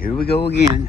Here we go again.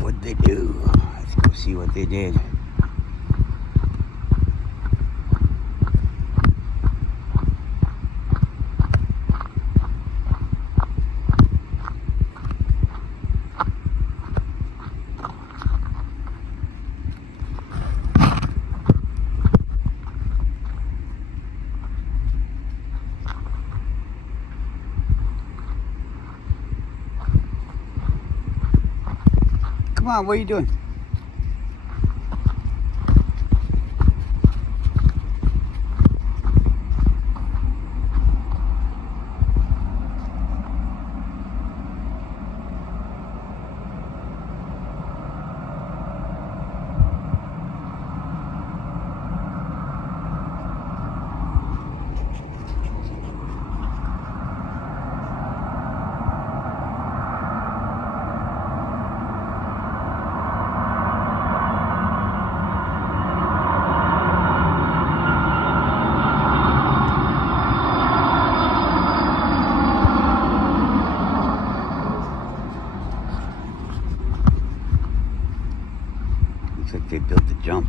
What'd they do? Let's go see what they did. Come on, what are you doing? Looks like they built the jump.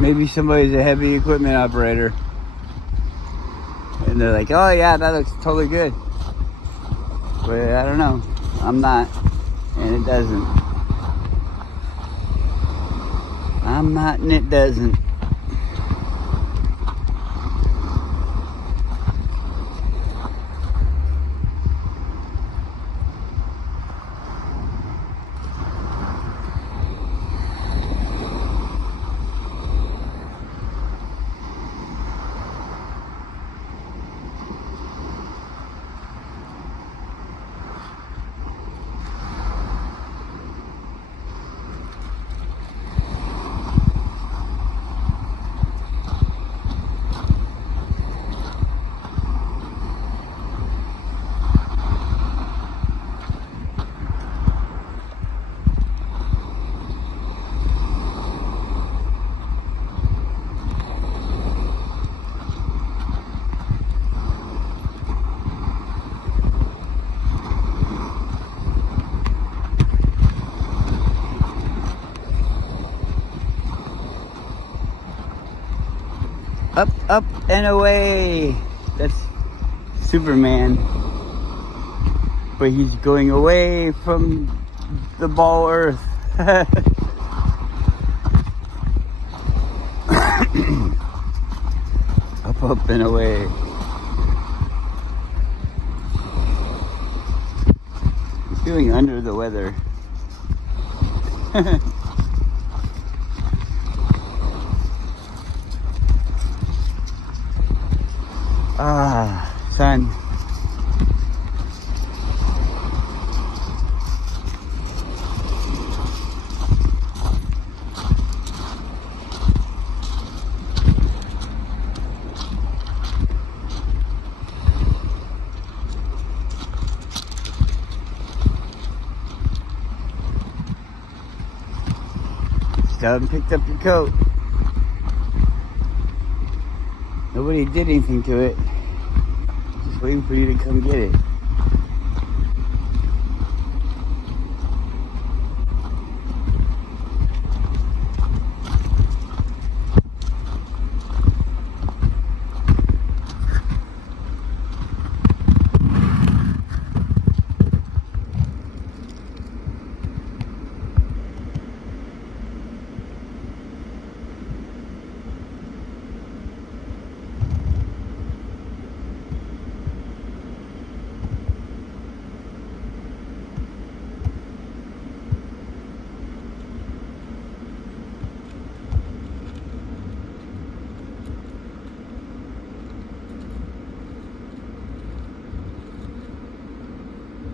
Maybe somebody's a heavy equipment operator and they're like, oh yeah, that looks totally good, but I don't know, I'm not, and it doesn't. I'm not, and it doesn't. Up, up, and away. That's Superman. But he's going away from the ball Earth. Up, up, and away. I'm feeling under the weather. Ah, sun. still haven't picked up your coat. Nobody did anything to it. Just waiting for you to come get it.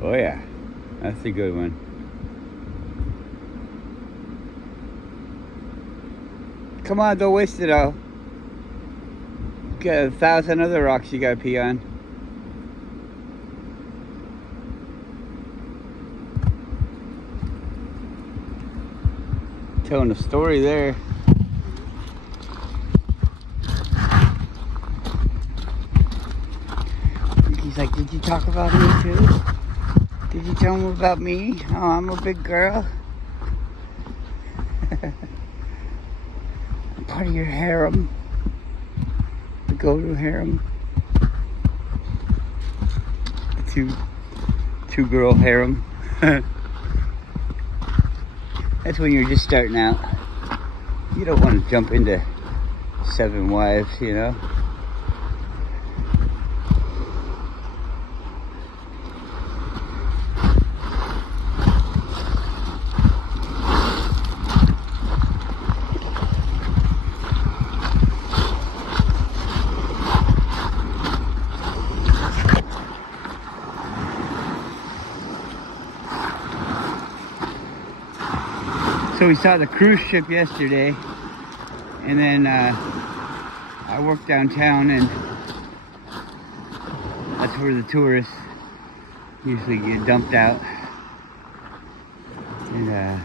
Oh yeah, that's a good one. Come on, don't waste it all. You got 1,000 other rocks you gotta pee on. Telling a story there. He's like, did you talk about me too? Did you tell him about me? Oh, I'm a big girl. I'm part of your harem. The go-to harem. The two girl harem. That's when you're just starting out. You don't want to jump into 7 wives, you know. So we saw the cruise ship yesterday, and then I work downtown, and that's where the tourists usually get dumped out. And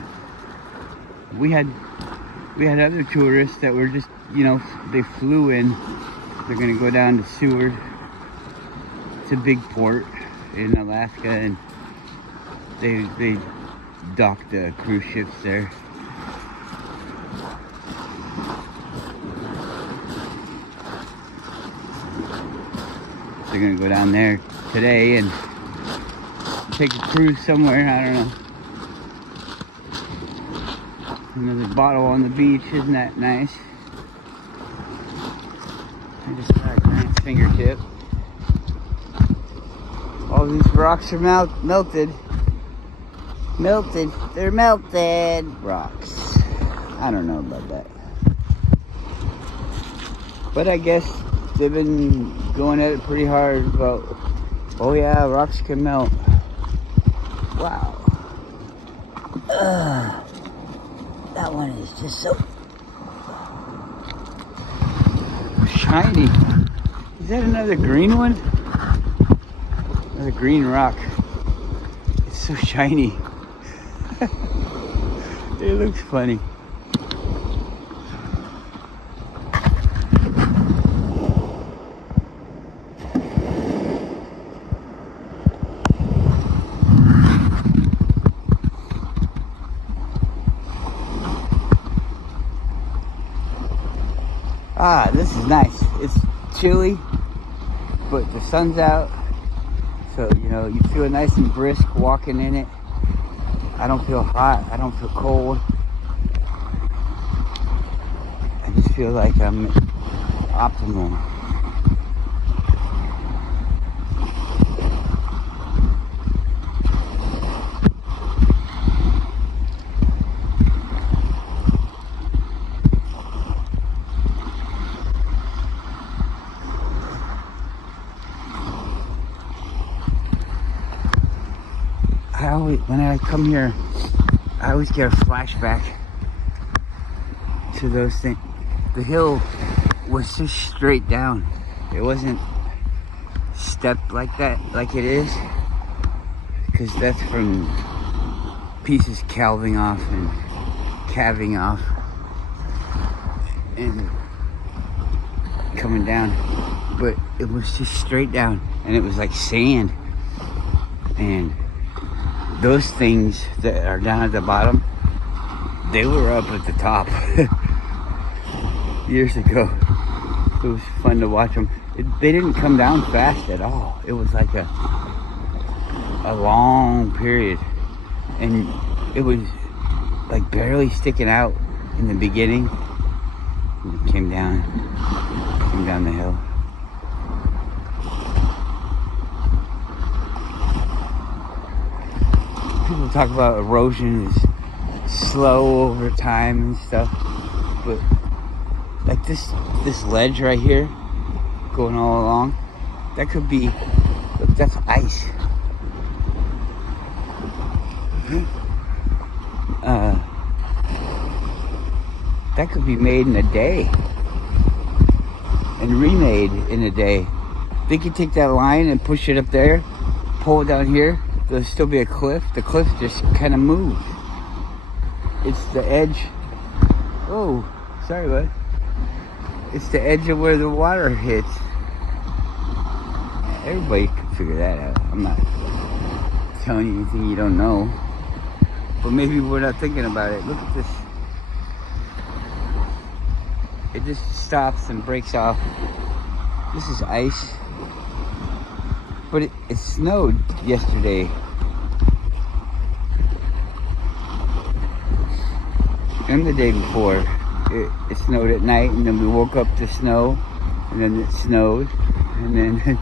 we had other tourists that were just, you know, they flew in. They're gonna go down to Seward. It's a big port in Alaska, and they docked the cruise ships there. They're gonna go down there today and take a cruise somewhere, I don't know. Another bottle on the beach, isn't that nice? I just got a Grant's fingertip. All these rocks are melted. Melted. They're melted rocks. I don't know about that. But I guess they've been going at it pretty hard about, oh yeah, rocks can melt. Wow. That one is just so shiny. Is that another green one? Another green rock. It's so shiny. It looks funny. Ah, this is nice. It's chilly, but the sun's out. So, you know, you feel nice and brisk walking in it. I don't feel hot. I don't feel cold. I just feel like I'm optimal. When I come here, I always get a flashback to those things. The hill was just straight down. It wasn't stepped like that, like it is, because that's from pieces calving off and calving off. and coming down, but it was just straight down, and it was like sand. And those things that are down at the bottom, they were up at the top years ago. It was fun to watch them. They didn't come down fast at all. It was like a long period, and it was like barely sticking out in the beginning, and it came down the hill. People talk about erosion is slow over time and stuff, but like this ledge right here going all along, that could be, look, that's ice. That could be made in a day and remade in a day. They could take that line and push it up there, pull it down here, there'll still be a cliff. The cliff just kind of moved. It's the edge. Oh, sorry, bud. It's the edge of where the water hits. Everybody can figure that out. I'm not telling you anything you don't know. But maybe we're not thinking about it. Look at this. It just stops and breaks off. This is ice. But it snowed yesterday. And the day before. It snowed at night, and then we woke up to snow, and then it snowed, and then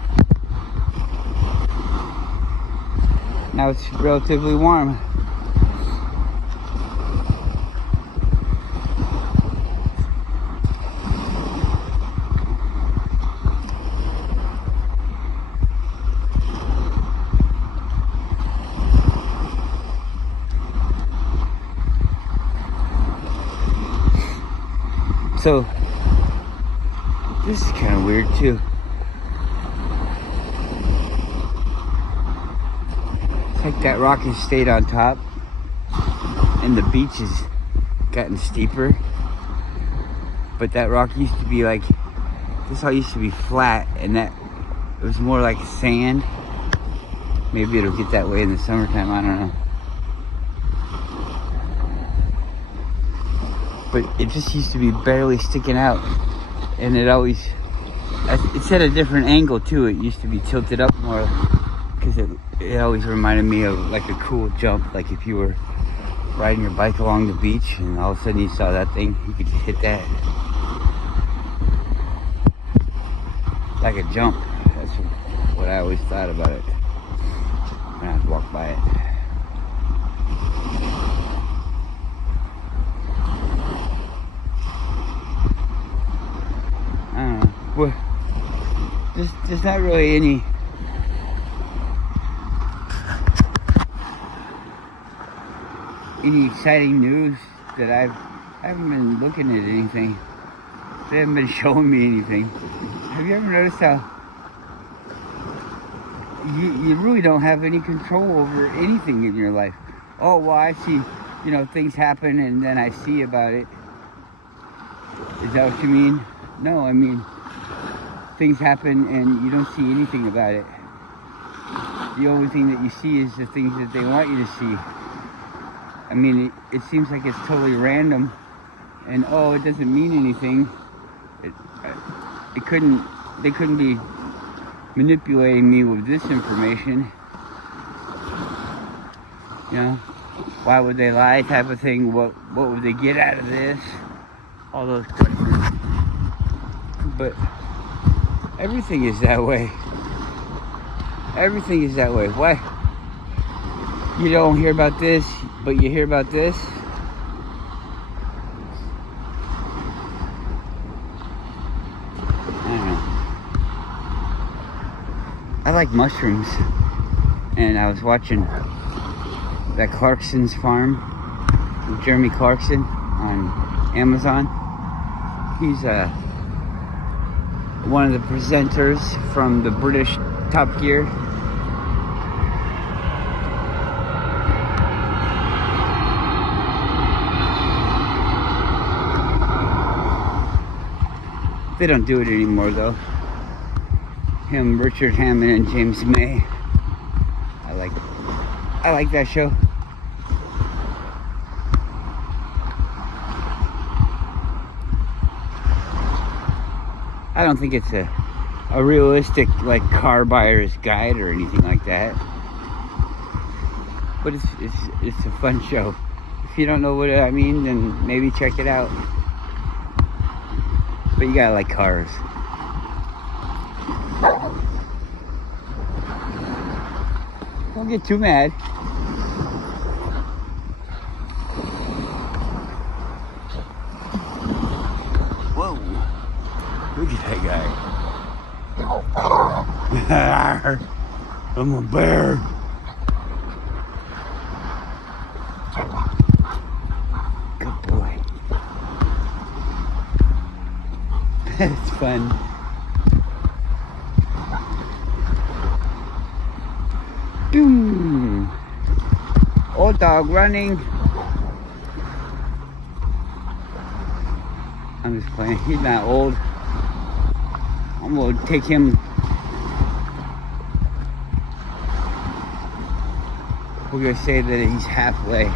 now it's relatively warm. So, this is kind of weird too. It's like that rock has stayed on top, and the beach has gotten steeper. But that rock used to be like, this all used to be flat, and that it was more like sand. Maybe it'll get that way in the summertime, I don't know. But it just used to be barely sticking out, and it's at a different angle too. It used to be tilted up more, because it always reminded me of like a cool jump, like if you were riding your bike along the beach and all of a sudden you saw that thing, you could hit that like a jump. That's what I always thought about it when I would walk by it. Well, there's not really any exciting news that I haven't been looking at anything. They haven't been showing me anything. Have you ever noticed how you really don't have any control over anything in your life? Oh, well, I see, things happen and then I see about it. Is that what you mean? No, I mean, things happen and you don't see anything about it. The only thing that you see is the things that they want you to see. I mean, it seems like it's totally random, and it doesn't mean anything. They couldn't be manipulating me with this information. Why would they lie, type of thing? What would they get out of this? All those questions. But everything is that way. Everything is that way. Why? You don't hear about this, but you hear about this. I don't know. I like mushrooms. And I was watching that Clarkson's Farm with Jeremy Clarkson on Amazon. He's one of the presenters from the British Top Gear. They don't do it anymore though. Him, Richard Hammond, and James May. I like that show. I don't think it's a realistic like car buyer's guide or anything like that. But it's a fun show. If you don't know what I mean, then maybe check it out. But you gotta like cars. Don't get too mad. Whoa. Look at that guy. I'm a bear. Good boy. That's fun. Boom. Old dog running. I'm just playing. He's not old. I'm gonna take him. We're gonna say that he's halfway.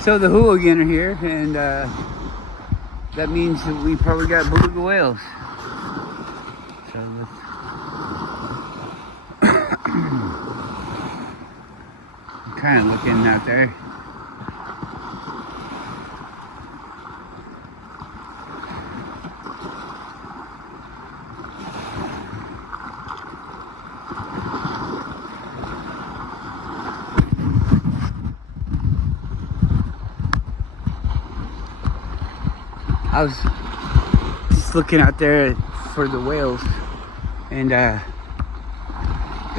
So the hooligan are here, and that means that we probably got beluga whales. So I'm kind of looking out there. I was just looking out there for the whales, and it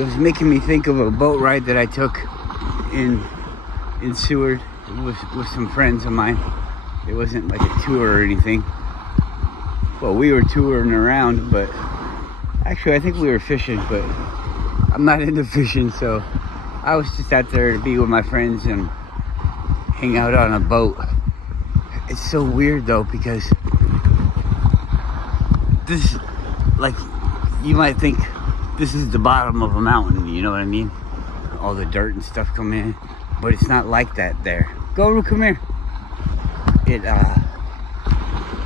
was making me think of a boat ride that I took in Seward with some friends of mine. It wasn't like a tour or anything. Well, we were touring around, but actually I think we were fishing, but I'm not into fishing, so I was just out there to be with my friends and hang out on a boat. It's so weird though, because this, like, you might think this is the bottom of a mountain, you know what I mean? All the dirt and stuff come in, but it's not like that there. Go, come here.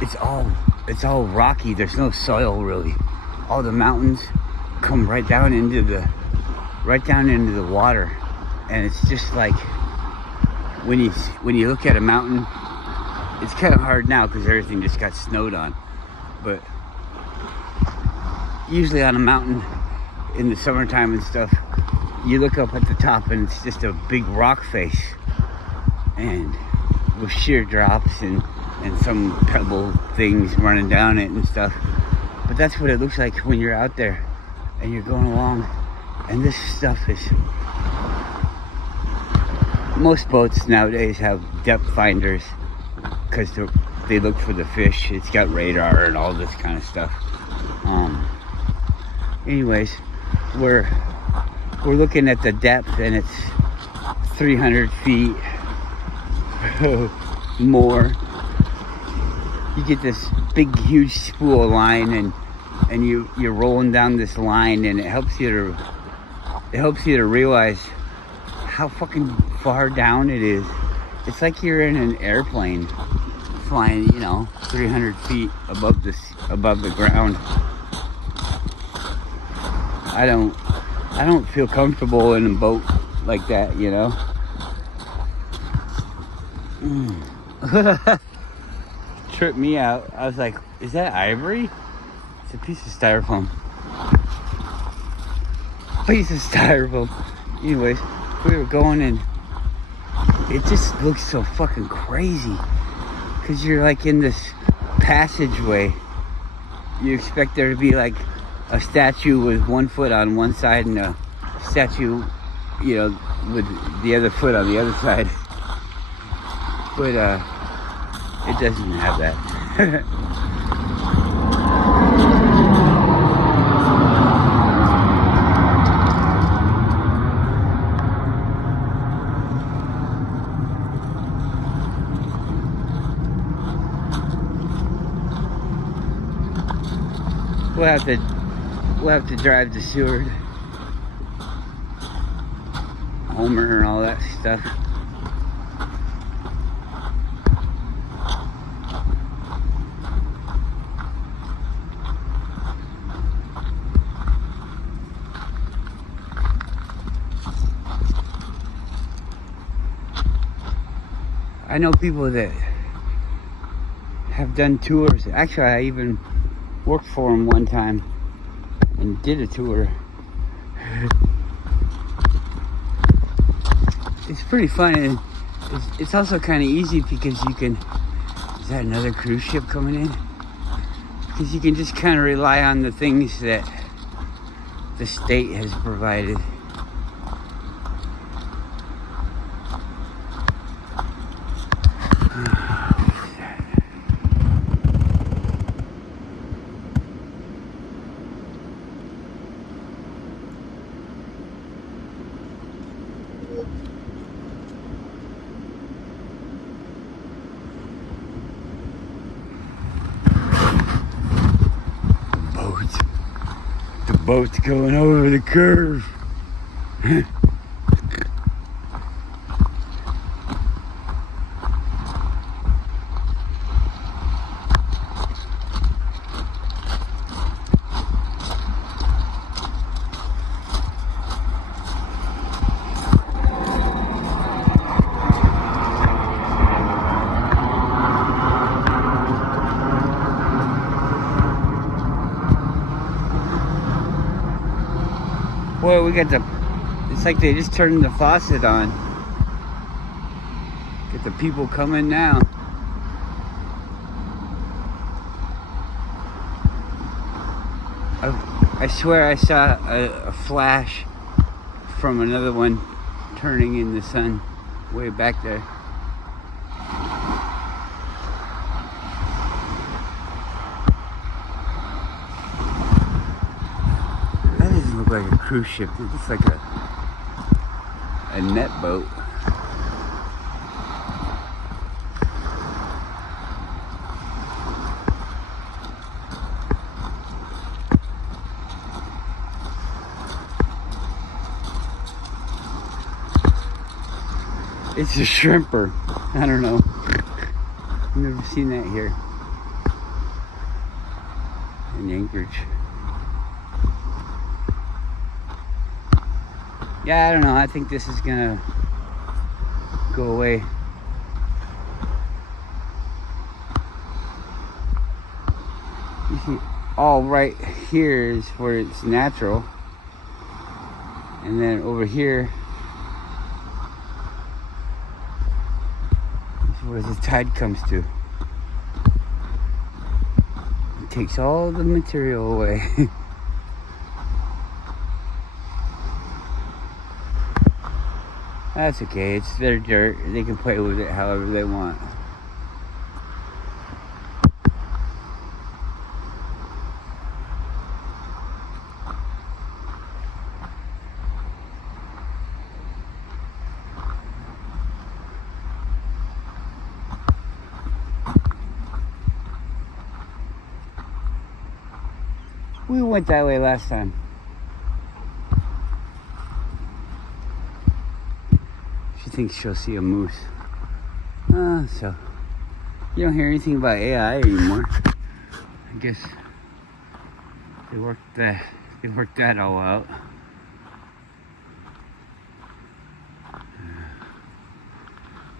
It's all rocky. There's no soil really. All the mountains come right down into the water, and it's just like when you look at a mountain. It's kind of hard now because everything just got snowed on, but usually on a mountain in the summertime and stuff, you look up at the top and it's just a big rock face, and with sheer drops and some pebble things running down it and stuff. But that's what it looks like when you're out there and you're going along, and this stuff is, most boats nowadays have depth finders because they look for the fish. It's got radar and all this kind of stuff. Anyways, we're looking at the depth, and it's 300 feet more. You get this big, huge spool of line, and you're rolling down this line, and it helps you to realize how fucking far down it is. It's like you're in an airplane flying, 300 feet above the ground. I don't feel comfortable in a boat like that, Tripped me out. I was like, is that ivory? It's a piece of styrofoam. Anyways, we were going, and it just looks so fucking crazy, because you're like in this passageway. You expect there to be like a statue with one foot on one side and a statue, you know, with the other foot on the other side. But it doesn't have that. We'll have to drive to Seward, Homer, and all that stuff. I know people that have done tours. Actually, I even worked for them one time and did a tour. It's pretty fun, and it's also kind of easy because you can. Is that another cruise ship coming in? Because you can just kind of rely on the things that the state has provided. The boat's going over the curve. Boy, we got it's like they just turned the faucet on. Get the people coming now. I swear I saw a flash from another one turning in the sun way back there. That doesn't look like a cruise ship. It looks like a net boat. It's a shrimper. I don't know. I've never seen that here in Anchorage. Yeah, I don't know. I think this is gonna go away. You see, all right here is where it's natural, and then over here is where the tide comes to. It takes all the material away. That's okay, it's their dirt. They can play with it however they want. We went that way last time. She thinks she'll see a moose. So you don't hear anything about AI anymore. I guess they worked that all out. I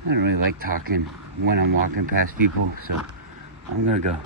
don't really like talking when I'm walking past people, so I'm gonna go.